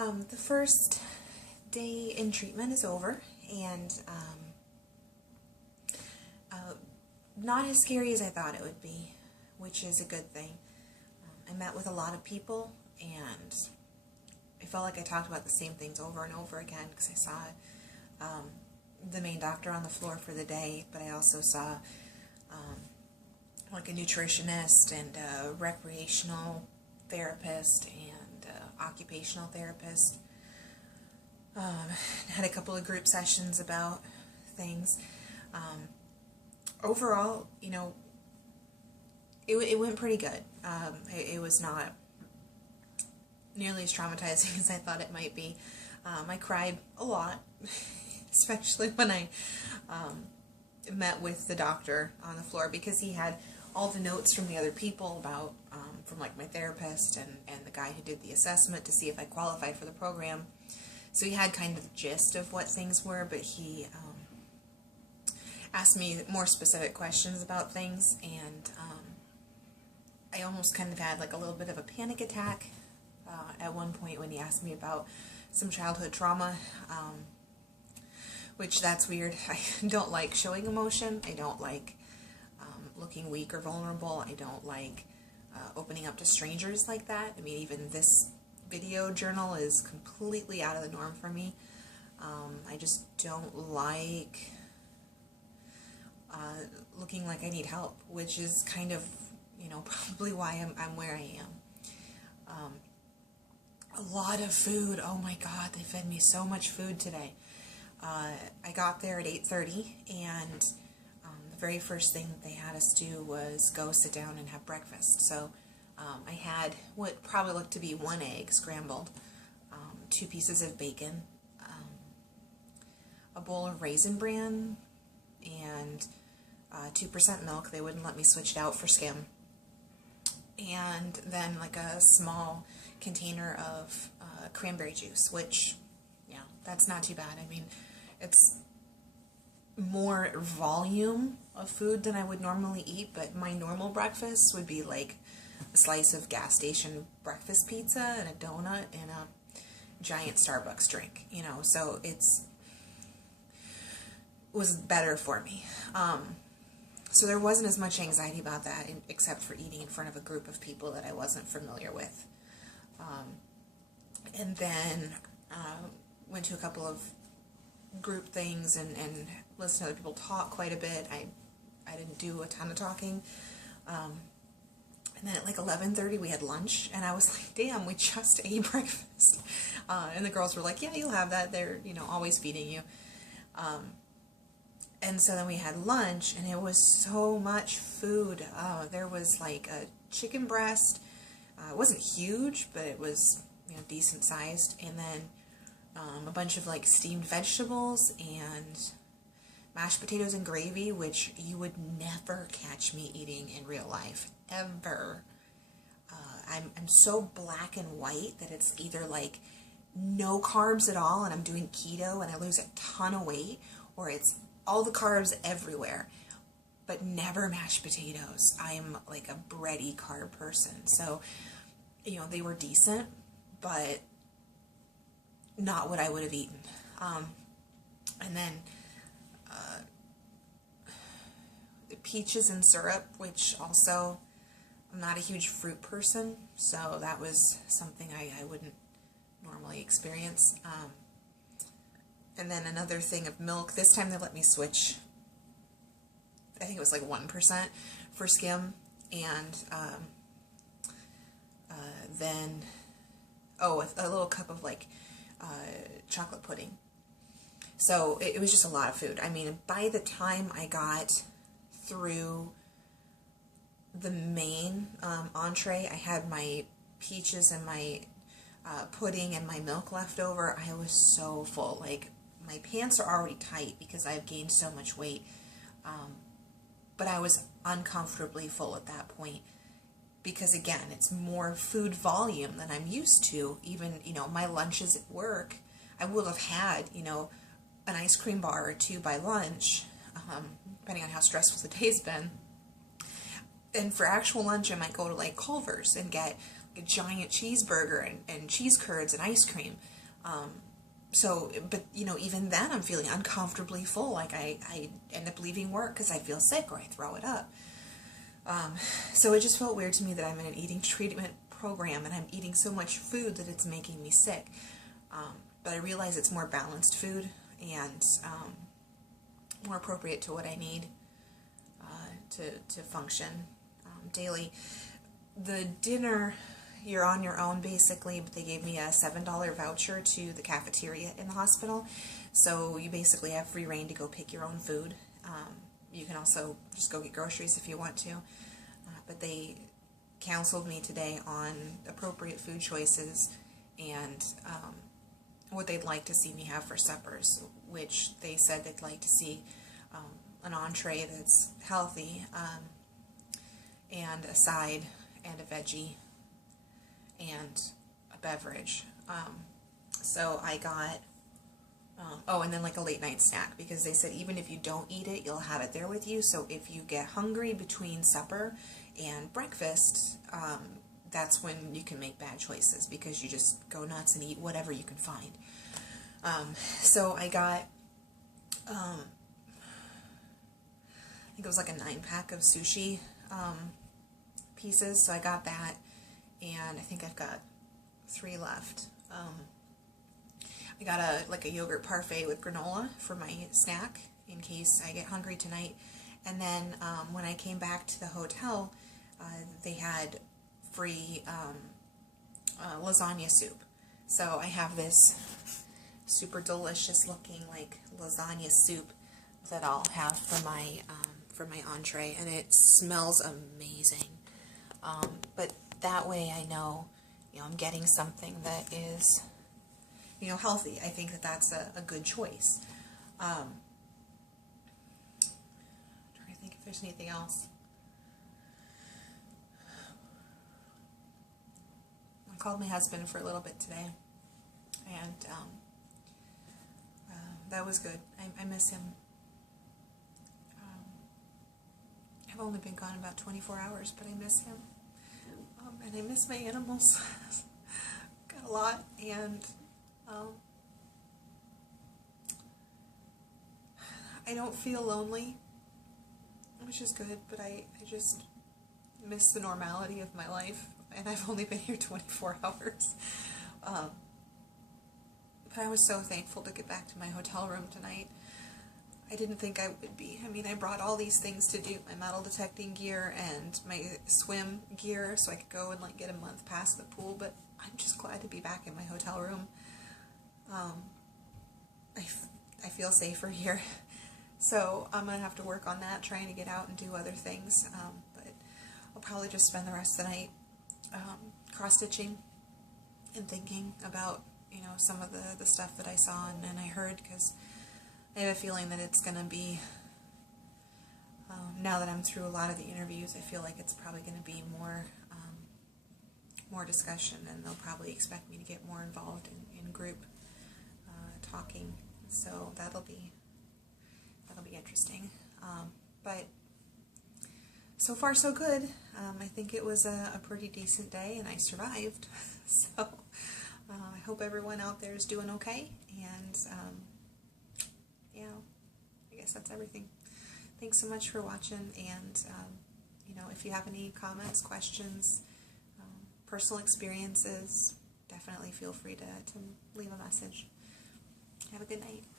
The first day in treatment is over, and not as scary as I thought it would be, which is a good thing. I met with a lot of people, and I felt like I talked about the same things over and over again because I saw the main doctor on the floor for the day, but I also saw like a nutritionist and a recreational therapist and occupational therapist. Had a couple of group sessions about things. Overall, it went pretty good. It was not nearly as traumatizing as I thought it might be. I cried a lot, especially when I met with the doctor on the floor, because he had all the notes from the other people about, from like my therapist and the guy who did the assessment to see if I qualified for the program. So he had kind of the gist of what things were, but he asked me more specific questions about things, and I almost kind of had like a little bit of a panic attack at one point when he asked me about some childhood trauma, which that's weird. I don't like showing emotion. I don't like looking weak or vulnerable. I don't like opening up to strangers like that. I mean, even this video journal is completely out of the norm for me. I just don't like looking like I need help, which is kind of, probably why I'm where I am. A lot of food. Oh my God, they fed me so much food today. I got there at 8:30, and the very first thing that they had us do was go sit down and have breakfast. So I had what probably looked to be 1 egg scrambled, 2 pieces of bacon, a bowl of Raisin Bran, and 2% milk. They wouldn't let me switch it out for skim. And then like a small container of cranberry juice, which, yeah, that's not too bad. I mean, it's more volume of food than I would normally eat, but my normal breakfast would be like a slice of gas station breakfast pizza and a donut and a giant Starbucks drink, so was better for me. So there wasn't as much anxiety about that, except for eating in front of a group of people that I wasn't familiar with. And then went to a couple of group things and listened to other people talk quite a bit. I didn't do a ton of talking. And then at like 11:30 we had lunch, and I was like, damn, we just ate breakfast. And the girls were like, yeah, you'll have that. They're, always feeding you. And so then we had lunch, and it was so much food. There was like a chicken breast. It wasn't huge, but it was, decent sized. And then a bunch of like steamed vegetables and mashed potatoes and gravy, which you would never catch me eating in real life, ever. I'm so black and white that it's either like no carbs at all and I'm doing keto and I lose a ton of weight, or it's all the carbs everywhere, but never mashed potatoes. I'm like a bready carb person. So, they were decent, but not what I would have eaten. And then peaches and syrup, which also, I'm not a huge fruit person, so that was something I wouldn't normally experience. And then another thing of milk. This time they let me switch. I think it was like 1% for skim, and then a little cup of like chocolate pudding. So it was just a lot of food. I mean, by the time I got through the main entree, I had my peaches and my pudding and my milk left over. I was so full. Like, my pants are already tight because I've gained so much weight, but I was uncomfortably full at that point because, again, it's more food volume than I'm used to. Even, my lunches at work, I would have had, an ice cream bar or 2 by lunch, depending on how stressful the day's been. And for actual lunch, I might go to like Culver's and get a giant cheeseburger and cheese curds and ice cream. So, but, you know, even then I'm feeling uncomfortably full. Like I end up leaving work because I feel sick or I throw it up. So it just felt weird to me that I'm in an eating treatment program and I'm eating so much food that it's making me sick. But I realize it's more balanced food and more appropriate to what I need to function daily. The dinner, you're on your own basically, but they gave me a $7 voucher to the cafeteria in the hospital. So you basically have free reign to go pick your own food. You can also just go get groceries if you want to. But they counseled me today on appropriate food choices and what they'd like to see me have for suppers, which they said they'd like to see an entree that's healthy, and a side and a veggie and a beverage. So I got, and then like a late night snack, because they said even if you don't eat it, you'll have it there with you. So if you get hungry between supper and breakfast, that's when you can make bad choices, because you just go nuts and eat whatever you can find. So I got, I think it was like a 9-pack of sushi pieces, so I got that, and I think I've got 3 left. I got a yogurt parfait with granola for my snack in case I get hungry tonight. And then when I came back to the hotel, they had free lasagna soup. So I have this super delicious looking like lasagna soup that I'll have for my entree, and it smells amazing. But that way I know, I'm getting something that is, healthy. I think that that's a good choice. I'm trying to think if there's anything else. I called my husband for a little bit today, and that was good. I miss him. I've only been gone about 24 hours, but I miss him. And I miss my animals. Got a lot, and I don't feel lonely, which is good, but I just miss the normality of my life, and I've only been here 24 hours. But I was so thankful to get back to my hotel room tonight. I didn't think I would be. I mean, I brought all these things to do, my metal detecting gear and my swim gear, so I could go and get a month past the pool, but I'm just glad to be back in my hotel room. I feel safer here, so I'm going to have to work on that, trying to get out and do other things, but I'll probably just spend the rest of the night cross-stitching and thinking about, some of the stuff that I saw and I heard, because I have a feeling that it's going to be, now that I'm through a lot of the interviews, I feel like it's probably going to be more discussion, and they'll probably expect me to get more involved in group talking, so that'll be interesting. But so far so good. I think it was a pretty decent day, and I survived, so I hope everyone out there is doing okay, and I guess that's everything. Thanks so much for watching, and if you have any comments, questions, personal experiences, definitely feel free to leave a message. Have a good night.